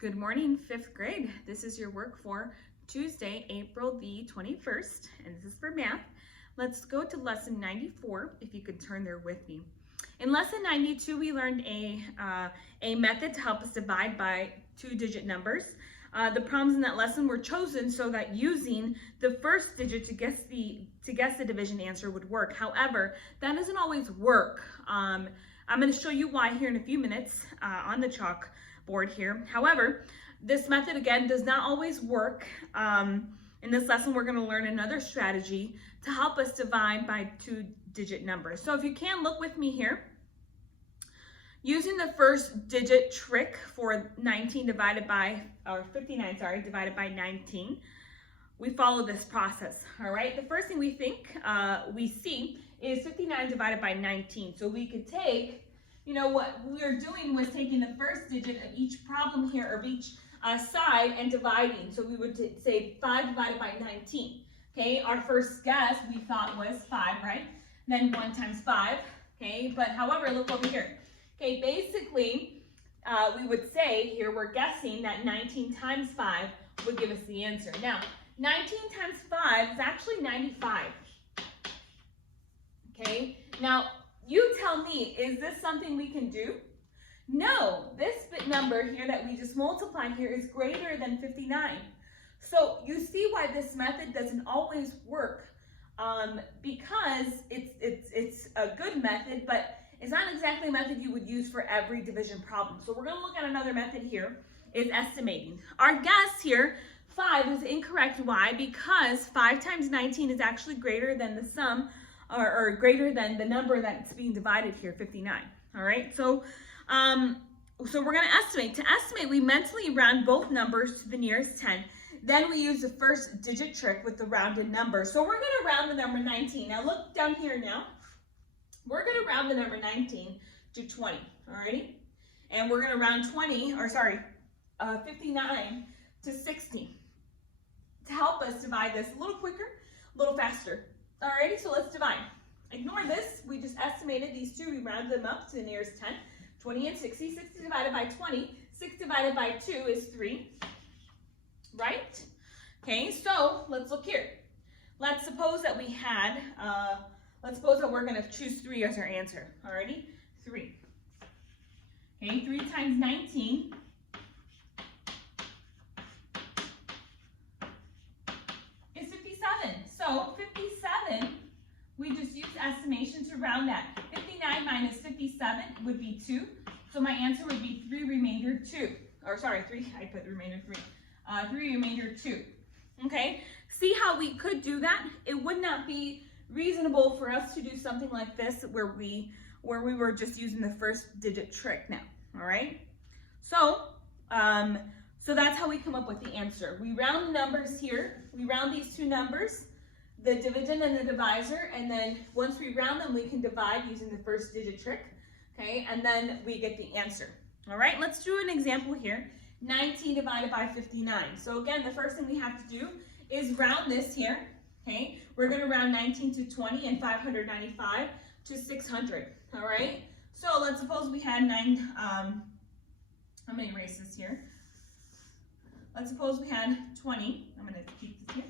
Good morning, fifth grade. This is your work for Tuesday, April the 21st, and this is for math. Let's go to lesson 94, if you could turn there with me. In lesson 92, we learned a method to help us divide by two-digit numbers. The problems in that lesson were chosen so that using the first digit to guess the division answer would work. However, that doesn't always work. I'm going to show you why here in a few minutes on the chalkboard here. However, this method again does not always work. In this lesson, we're going to learn another strategy to help us divide by two-digit numbers. So if you can, look with me here. Using the first digit trick for 59 divided by 19, we follow this process, all right? The first thing we see is 59 divided by 19. So we could take, what we were doing was taking the first digit of each problem here, or each side, and dividing. So we would say 5 divided by 19, okay? Our first guess we thought was 5, right? Then 1 times 5, okay? But however, look over here. Okay, basically, we would say here we're guessing that 19 times 5 would give us the answer. Now, 19 times 5 is actually 95. Okay, now you tell me, is this something we can do? No, this number here that we just multiplied here is greater than 59. So you see why this method doesn't always work, because it's a good method, but it's not exactly a method you would use for every division problem. So we're going to look at another method here, is estimating. Our guess here, 5, is incorrect. Why? Because 5 times 19 is actually greater than the sum, or greater than the number that's being divided here, 59. All right, so we're going to estimate. To estimate, we mentally round both numbers to the nearest 10. Then we use the first digit trick with the rounded number. So we're going to round the number 19. Now look down here now. We're going to round the number 19 to 20, alrighty? And we're going to round 59 to 60 to help us divide this a little quicker, a little faster. Alrighty, so let's divide. Ignore this. We just estimated these two. We rounded them up to the nearest 10. 20 and 60. 60 divided by 20. 6 divided by 2 is 3. Right? Okay, so let's look here. Let's suppose that we had... let's suppose that we're going to choose 3 as our answer. Alrighty? 3. Okay, 3 times 19 is 57. So 57, we just use estimation to round that. 59 minus 57 would be 2. So my answer would be 3 remainder 2. Or sorry, 3, I put remainder 3. 3 remainder 2. Okay? See how we could do that? It would not be reasonable for us to do something like this where we were just using the first digit trick now. All right, so that's how we come up with the answer. We round the numbers here. We round these two numbers, the dividend and the divisor, and then once we round them, we can divide using the first digit trick. Okay, and then we get the answer. All right, let's do an example here. 19 divided by 59. So again, the first thing we have to do is round this here. Okay, we're going to round 19 to 20 and 595 to 600. All right, so let's suppose we had 9. I'm going to erase this here. Let's suppose we had 20. I'm going to keep this here.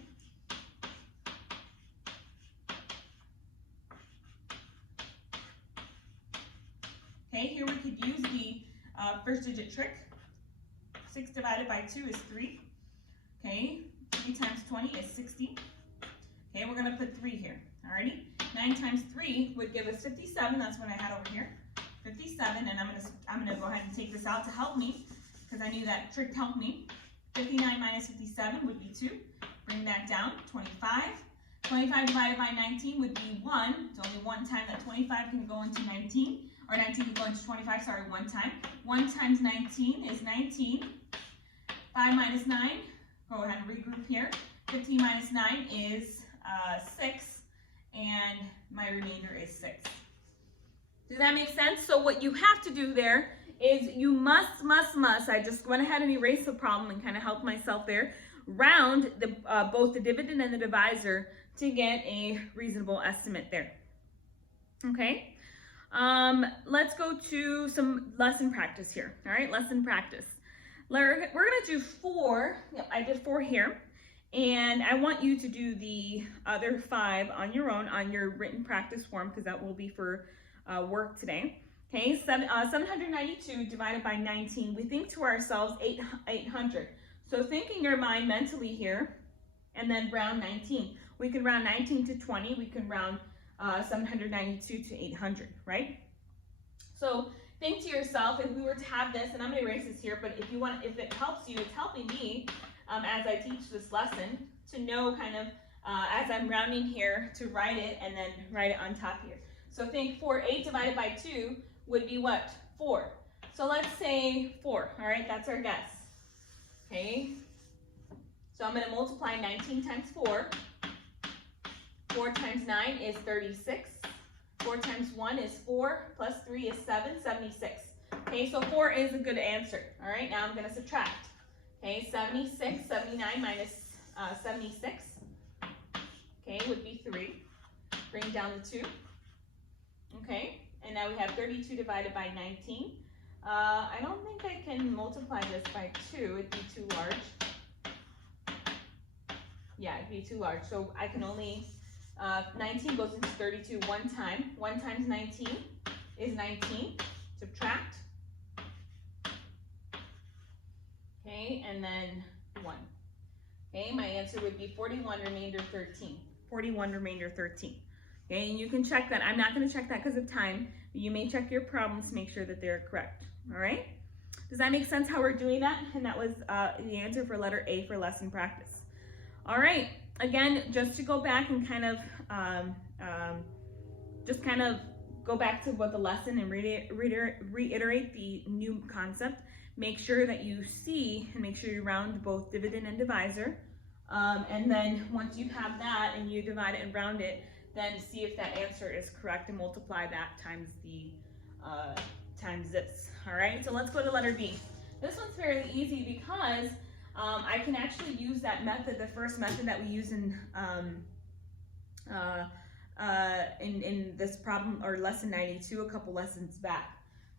Okay, here we could use the first digit trick. 6 divided by 2 is 3. Okay, 3 times 20 is 60. Okay, we're going to put 3 here, alrighty? 9 times 3 would give us 57, that's what I had over here, 57, and I'm gonna go ahead and take this out to help me, because I knew that trick helped me. 59 minus 57 would be 2, bring that down, 25. 25 divided by 19 would be 1, it's only one time that 25 can go into 19, or 19 can go into 25, sorry, one time. 1 times 19 is 19, 5 minus 9, go ahead and regroup here. 15 minus 9 is 6, and my remainder is 6. Does that make sense? So what you have to do there is you must, I just went ahead and erased the problem and kind of helped myself there, round both the dividend and the divisor to get a reasonable estimate there. Okay, let's go to some lesson practice here. All right, lesson practice. We're gonna do 4. Yep, I did 4 here. And I want you to do the other 5 on your own on your written practice form, because that will be for work today. Okay, 792 divided by 19. We think to ourselves 800. So think in your mind mentally here, and then round 19. We can round 19 to 20. We can round 792 to 800, right? So think to yourself, if we were to have this, and I'm going to erase this here, but if it helps you, it's helping me as I teach this lesson to know kind of as I'm rounding here to write it and then write it on top here. So think 8 divided by 2 would be what? 4. So let's say 4, all right? That's our guess, okay? So I'm going to multiply 19 times 4. 4 times 9 is 36. 4 times 1 is 4, plus 3 is 7, 76. Okay, so 4 is a good answer. All right, now I'm going to subtract. Okay, 76, 79 minus 76, okay, would be 3. Bring down the 2. Okay, and now we have 32 divided by 19. I don't think I can multiply this by 2. It'd be too large. Yeah, it'd be too large. So I can only... 19 goes into 32 one time. 1 times 19 is 19. Subtract. Okay, and then 1. Okay, my answer would be 41 remainder 13. 41 remainder 13. Okay, and you can check that. I'm not going to check that because of time, but you may check your problems to make sure that they're correct. All right? Does that make sense how we're doing that? And that was the answer for letter A for lesson practice. All right. Again, just to go back and kind of go back to what the lesson and reiterate the new concept. Make sure that you see and make sure you round both dividend and divisor. And then once you have that and you divide it and round it, then see if that answer is correct and multiply that times the times this. All right, so let's go to letter B. This one's fairly easy because I can actually use that method, the first method that we use in this problem or lesson 92 a couple lessons back.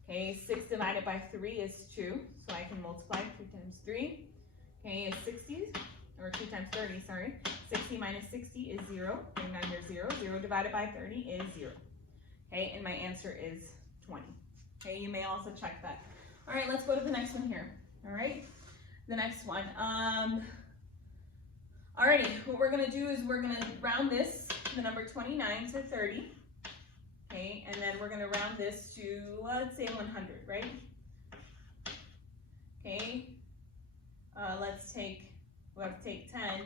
Okay, 6 divided by 3 is 2, so I can multiply 2 times 3. Okay, is 60, or 2 times 30, sorry. 60 minus 60 is 0, bring down your 0. 0 divided by 30 is 0. Okay, and my answer is 20. Okay, you may also check that. All right, let's go to the next one here. All right. The next one. Alrighty, what we're gonna do is we're gonna round this, the number 29 to 30. Okay, and then we're gonna round this to, let's say 100, right? Okay, we'll have to take 10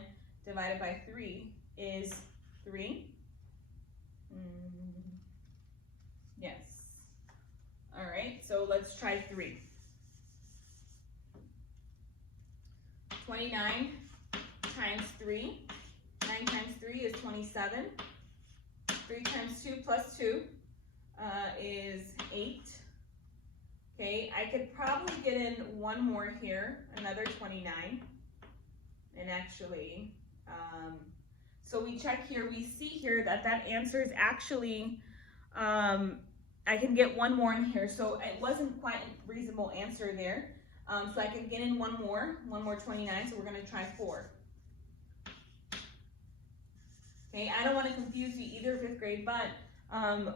divided by 3 is 3. Yes. All right, so let's try 3. 29 times 3, 9 times 3 is 27, 3 times 2 plus 2 is 8. Okay, I could probably get in one more here, another 29, and actually, so we check here, we see here that that answer is actually, I can get one more in here, so it wasn't quite a reasonable answer there. So I can get in one more 29, so we're going to try 4. Okay, I don't want to confuse you either, 5th grade, but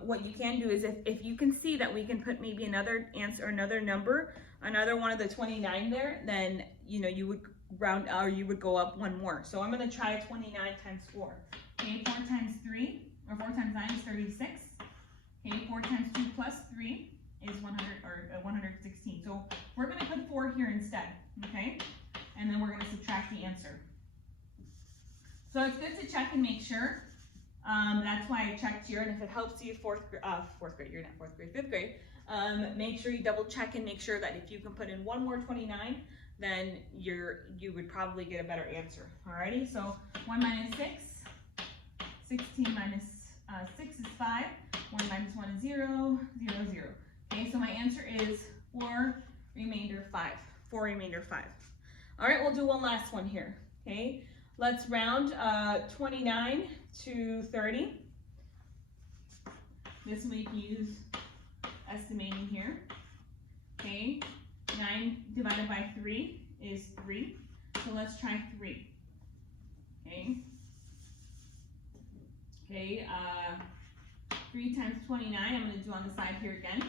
what you can do is if you can see that we can put maybe another answer, another number, another one of the 29 there, then you would round or you would go up one more. So I'm going to try 29 times 4. Okay, 4 times 3, or 4 times 9 is 36. Okay, 4 times 2 plus 3 is 116. So we're going to put 4 here instead, okay? And then we're going to subtract the answer. So it's good to check and make sure. That's why I checked here, and if it helps you, 4th grade, you're not 4th grade, 5th grade, make sure you double check and make sure that if you can put in one more 29, then you would probably get a better answer. Alrighty, so 1 minus 6, 16 minus 6 is 5, 1 minus 1 is 0, 0, 0. Okay, so my answer is 4 remainder 5. 4 remainder 5. All right, we'll do one last one here. Okay, let's round 29 to 30. This we can use estimating here. Okay, 9 9 divided by 3 is 3. So let's try 3. Okay. Okay, 3 times 29, I'm going to do on the side here again.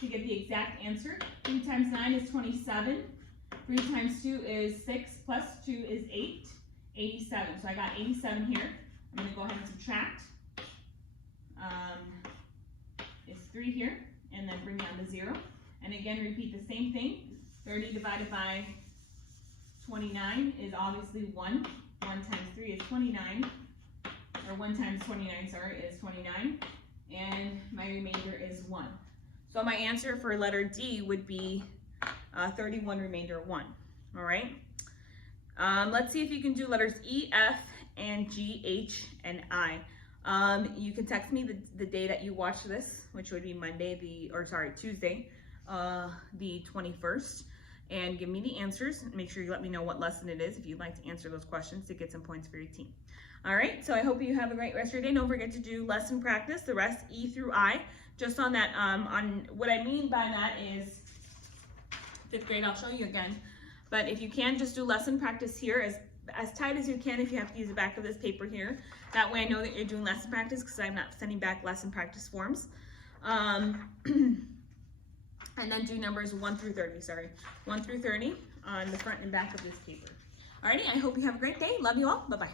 To get the exact answer, 3 times 9 is 27. 3 times 2 is 6, plus 2 is 8, 87. So I got 87 here. I'm going to go ahead and subtract. It's 3 here, and then bring down the 0. And again, repeat the same thing. 30 divided by 29 is obviously 1. 1 times 3 is 29. Or 1 times 29, sorry, is 29. And my remainder is 1. So my answer for letter D would be 31 remainder 1. All right. Let's see if you can do letters E, F, and G, H, and I. You can text me the day that you watch this, which would be Tuesday, the 21st, and give me the answers. Make sure you let me know what lesson it is if you'd like to answer those questions to get some points for your team. All right, so I hope you have a great rest of your day. Don't forget to do lesson practice, the rest E through I. Just on that, on what I mean by that is 5th grade, I'll show you again. But if you can, just do lesson practice here as tight as you can if you have to use the back of this paper here. That way I know that you're doing lesson practice because I'm not sending back lesson practice forms. And then do numbers 1 through 30, 1 through 30 on the front and back of this paper. Alrighty, I hope you have a great day. Love you all. Bye-bye.